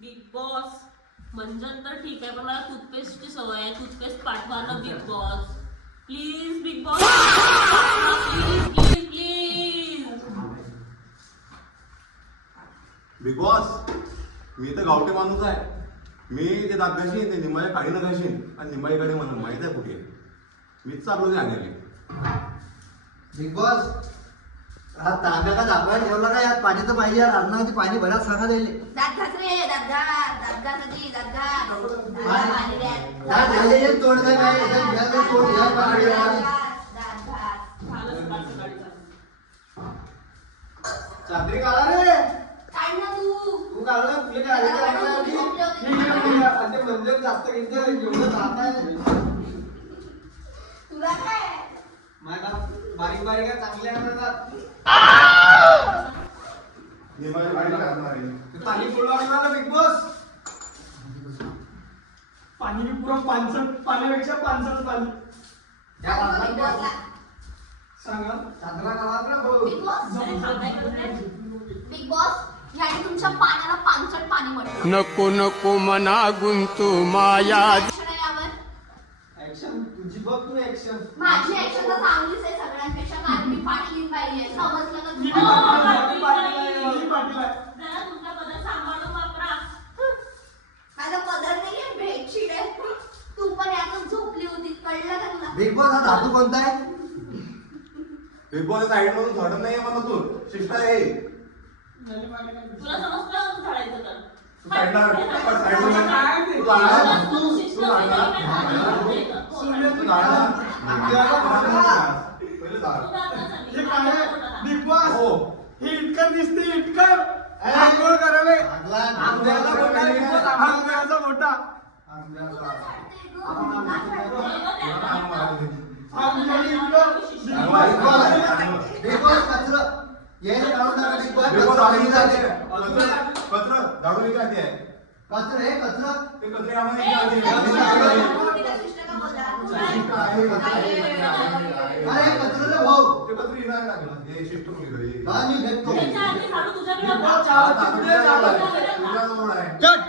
Big boss मंजन तर ठीक आहे, पण मला टूथपेस्टची सवय आहे. टूथपेस्ट पाठवा ना Bigg Boss. Please Bigg Boss, please please please. Bigg Boss, मी तर गावठी माणूस आहे. मी ते दात घाशीन, ते निंबाच्या काळीनं घाशीन आणि निंबाईकडे म्हणून माहित आहे कुठे मीच चालू नाही आणले. बिग बॉस, हा तांब्या का दाखवायला ठेवला का यात पाणी तर पाहिजे यार. अन्नावरती पाणी भरायला सांगा द्यायले. दात घास रे, दात घास, दात घास आधी, दात घास. पाणी द्या. दात झाले हे तोड काय काय याच्यात घ्या ते तोड घ्या पाणी घ्या. दात घास. झालं सकाळ सकाळचं. चादरी काढा रे. काढ ना तू. तू काढला तुला काय आले काढला आधी. आणि मंदिर जास्त घेतलं एवढं जात आहे. तुला काय माझा बारीक बारीक आहे चांगले आहे. निंबाच्या काळीनं घालणार आहे. पाणी बोलवा ना बिग बॉस. पाणी पुरा पानसट, पाण्यापेक्षा पानसट पाणी. बिग बॉसला? सांगा चादरा काढा ना भाऊ. बिग बॉस, अरे सांगायचं होतं. बिग बॉस, याने तुमच्या पाण्याला पानसट पाणी म्हणतात. नको नको मना गुंतू माया. Action आहे यावर. ऍक्शन तुझी बघ तू ऍक्शन. माझी ऍक्शन तर चांगलीच आहे सगळ्यांपेक्षा, कारण मी पाटील बाई आहे. समजलं का मी तुला? पाटील आहे. जरा तुमचा पदर सांभाळून वापरा. माझा पदर नाहीये, बेडशीट आहे. तू पण यातच झोपली होती, कळलं का तुला? बिग बॉस, हा धातू कोणता आहे? बिग बॉस साईड मधून झडत नाहीये मला तू शिष्ट आहे. तुला समजलं तू झाडायचं तर. तू साईडला पण साईडला काय ते? तू झाडा. तू शिस्त झाडा. तू झाडा. पहिले झाड. हे काय आहे? बिग बॉस, हो. हे इटकर दिसते, इटकर. आंघोळ करायला. आंब्याला मोठा आहे, बिग बॉस, आंब्याचा मोठा. आंब्याला इटकर. बिग बॉस कचरा यायला काढून टाका. बिग बॉस बिग बॉस कचरा आम्ही घेऊन जाते. जाते. कचरा झाडू विकत आहे. कचरा हे कचरा. ते कचरे आम्हाला विकत आहे. अरे कचरा रे भाऊ. ते कचरे इनायला लागलं. हे शिफ्ट करू घरी. हा मी घेतो. त्याच्या आधी झाडू तुझ्याकडे बिग होता. बॉस, चार तुकडे झालं. तुझ्याजवळ आहे. चट.